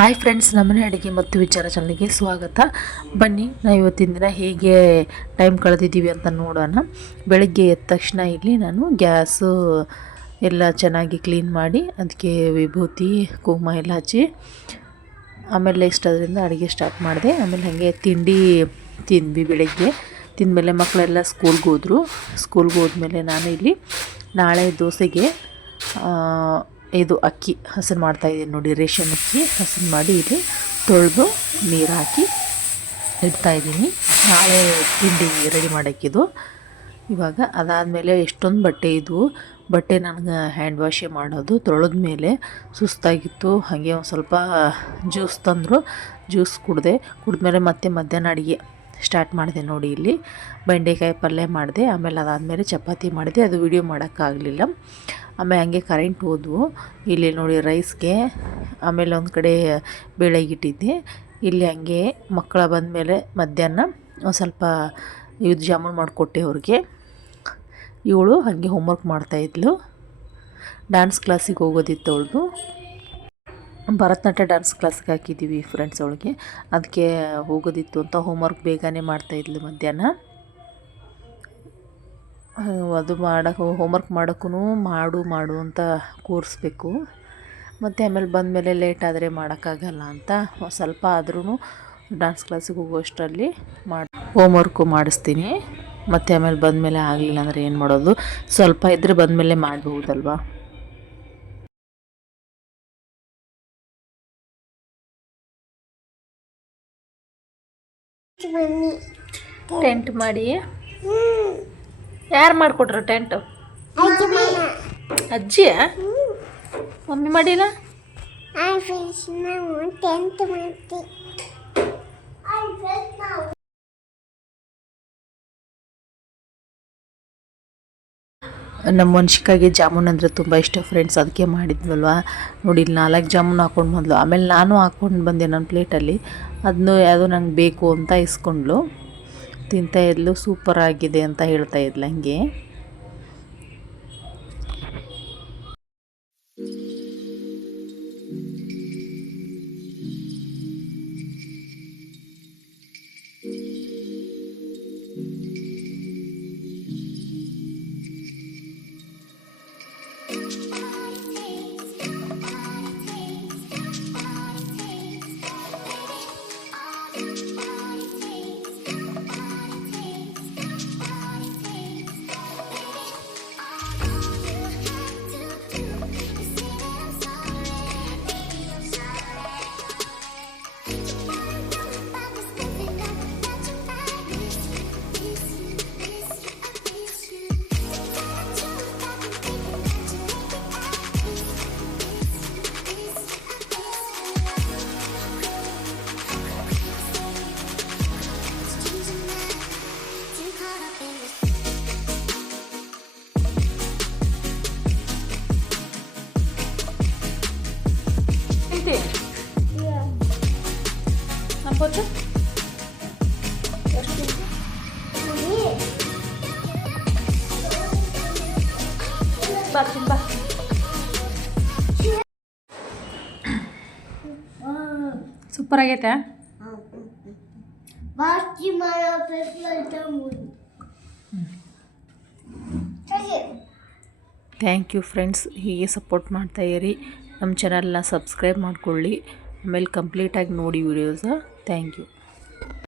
Hi friends ನಮ್ಮನೆ ಅಡುಗೆ ಮತ್ತು ವಿಚಾರ ಚಾನಲ್ಗೆ ಸ್ವಾಗತ. ಬನ್ನಿ, ನಾವು ಇವತ್ತಿನ ದಿನ ಹೇಗೆ ಟೈಮ್ ಕಳೆದಿದ್ದೀವಿ ಅಂತ ನೋಡೋಣ. ಬೆಳಗ್ಗೆ ಎದ್ದ ತಕ್ಷಣ ಇಲ್ಲಿ ನಾನು ಗ್ಯಾಸು ಎಲ್ಲ ಚೆನ್ನಾಗಿ ಕ್ಲೀನ್ ಮಾಡಿ ಅದಕ್ಕೆ ವಿಭೂತಿ, ಕುಂಕುಮ ಎಲ್ಲ ಹಚ್ಚಿ, ಆಮೇಲೆ ನೆಕ್ಸ್ಟ್ ಅದರಿಂದ ಅಡುಗೆ ಸ್ಟಾರ್ಟ್ ಮಾಡಿದೆ. ಆಮೇಲೆ ಹಾಗೆ ತಿಂಡಿ ತಿಂದ್ವಿ ಬೆಳಗ್ಗೆ. ತಿಂದಮೇಲೆ ಮಕ್ಕಳೆಲ್ಲ ಸ್ಕೂಲ್ಗೆ ಹೋದರು. ಸ್ಕೂಲ್ಗೆ ಹೋದ್ಮೇಲೆ ನಾನು ಇಲ್ಲಿ ನಾಳೆ ದೋಸೆಗೆ ಇದು ಅಕ್ಕಿ ಹಸನು ಮಾಡ್ತಾಯಿದ್ದೀನಿ ನೋಡಿ, ರೇಷನ್ ಅಕ್ಕಿ ಹಸನು ಮಾಡಿ ಇಲ್ಲಿ ತೊಳೆದು ನೀರು ಹಾಕಿ ಇಡ್ತಾ ಇದ್ದೀನಿ. ನಾಳೆ ತಿಂಡಿ ರೆಡಿ ಮಾಡೋಕ್ಕಿದು ಇವಾಗ ಅದಾದಮೇಲೆ ಎಷ್ಟೊಂದು ಬಟ್ಟೆ ಇದ್ವು ಬಟ್ಟೆ ನನಗೆ ಹ್ಯಾಂಡ್ ವಾಶೇ ಮಾಡೋದು. ತೊಳೆದ ಮೇಲೆ ಸುಸ್ತಾಗಿತ್ತು. ಹಾಗೆ ಒಂದು ಸ್ವಲ್ಪ ಜ್ಯೂಸ್ ತಂದರು. ಜ್ಯೂಸ್ ಕುಡಿದೆ. ಕುಡಿದ್ಮೇಲೆ ಮತ್ತೆ ಮಧ್ಯಾಹ್ನ ಅಡುಗೆ ಸ್ಟಾರ್ಟ್ ಮಾಡಿದೆ ನೋಡಿ ಇಲ್ಲಿ. ಬೆಂಡೆಕಾಯಿ ಪಲ್ಯ ಮಾಡಿದೆ, ಆಮೇಲೆ ಅದಾದಮೇಲೆ ಚಪಾತಿ ಮಾಡಿದೆ. ಅದು ವಿಡಿಯೋ ಮಾಡೋಕ್ಕಾಗಲಿಲ್ಲ. ಆಮೇಲೆ ಹಂಗೆ ಕರೆಂಟ್ ಹೋದವು. ಇಲ್ಲಿ ನೋಡಿ ರೈಸ್ಗೆ ಆಮೇಲೆ ಒಂದು ಕಡೆ ಬೇಳೆಗಿಟ್ಟಿದ್ದೆ ಇಲ್ಲಿ ಹಂಗೆ ಮಕ್ಕಳ ಬಂದಮೇಲೆ ಮಧ್ಯಾಹ್ನ ಒಂದು ಸ್ವಲ್ಪ ಇದು ಜಾಮೂನ್ ಮಾಡಿಕೊಟ್ಟೆ ಅವ್ರಿಗೆ. ಇವಳು ಹಾಗೆ ಹೋಮ್ವರ್ಕ್ ಮಾಡ್ತಾಯಿದ್ಲು ಡ್ಯಾನ್ಸ್ ಕ್ಲಾಸಿಗೆ ಹೋಗೋದಿತ್ತು ಅವಳದು. ಭರತನಾಟ್ಯ ಡ್ಯಾನ್ಸ್ ಕ್ಲಾಸ್ಗೆ ಹಾಕಿದ್ದೀವಿ ಫ್ರೆಂಡ್ಸ್ ಅವಳಿಗೆ ಅದಕ್ಕೆ ಹೋಗೋದಿತ್ತು ಅಂತ ಹೋಮ್ವರ್ಕ್ ಬೇಗನೆ ಮಾಡ್ತಾಯಿದ್ಲು ಮಧ್ಯಾಹ್ನ. ಅದು ಮಾಡೋಕೆ ಹೋಮ್ವರ್ಕ್ ಮಾಡೋಕ್ಕೂ ಮಾಡು ಮಾಡು ಅಂತ ಕೂರಿಸ್ಬೇಕು. ಮತ್ತು ಆಮೇಲೆ ಬಂದಮೇಲೆ ಲೇಟ್ ಆದರೆ ಮಾಡೋಕ್ಕಾಗಲ್ಲ ಅಂತ ಸ್ವಲ್ಪ ಆದ್ರೂ ಡ್ಯಾನ್ಸ್ ಕ್ಲಾಸಿಗೆ ಹೋಗುವಷ್ಟರಲ್ಲಿ ಮಾಡಿ ಹೋಮ್ವರ್ಕು ಮಾಡಿಸ್ತೀನಿ. ಮತ್ತು ಆಮೇಲೆ ಬಂದಮೇಲೆ ಆಗಲಿಲ್ಲ ಅಂದರೆ ಏನು ಮಾಡೋದು? ಸ್ವಲ್ಪ ಇದ್ದರೆ ಬಂದಮೇಲೆ ಮಾಡಬಹುದಲ್ವಾ? ಮಮ್ಮಿ. ಟೆಂಟ್ ಮಾಡಿ. ಯಾರು ಮಾಡಿಕೊಟ್ರು ಟೆಂಟು? ಅಜ್ಜಿಯ? ಮಮ್ಮಿ ಮಾಡಿಲ್ಲ? ಟೆಂಟ್ ಮಾಡ್ತೀವಿ. ನಮ್ಮ ವಂಶಿಕಾಗೆ ಜಾಮೂನ್ ಅಂದರೆ ತುಂಬ ಇಷ್ಟ ಫ್ರೆಂಡ್ಸ್ ಅದಕ್ಕೆ ಮಾಡಿದ್ವಲ್ವ? ನೋಡಿ, ಇಲ್ಲಿ ನಾಲ್ಕು ಜಾಮೂನ್ ಹಾಕ್ಕೊಂಡು ಬಂದ್ಲು. ಆಮೇಲೆ ನಾನು ಹಾಕ್ಕೊಂಡು ಬಂದೆ ನನ್ನ ಪ್ಲೇಟಲ್ಲಿ ಅದನ್ನು ಯಾವುದೋ ನಂಗೆ ಬೇಕು ಅಂತ ಇಸ್ಕೊಂಡ್ಲು. ತಿಂತಾ ಇದ್ಲು, ಸೂಪರ್ ಆಗಿದೆ ಅಂತ ಹೇಳ್ತಾ ಇದ್ಲು ಹಂಗೆ. Bye. ಸೂಪರ್ ಆಗೈತೆ. ಬಾಕಿ ಮಾಡೋ ಪೇಪರ್ ಥ್ಯಾಂಕ್ ಯು ಫ್ರೆಂಡ್ಸ್ ಹೀಗೆ ಸಪೋರ್ಟ್ ಮಾಡ್ತಾ ಇರಿ. ನಮ್ಮ ಚಾನಲ್ನ ಸಬ್ಸ್ಕ್ರೈಬ್ ಮಾಡ್ಕೊಳ್ಳಿ. ಆಮೇಲೆ ಕಂಪ್ಲೀಟಾಗಿ ನೋಡಿ ವಿಡಿಯೋಸ ಥ್ಯಾಂಕ್ ಯು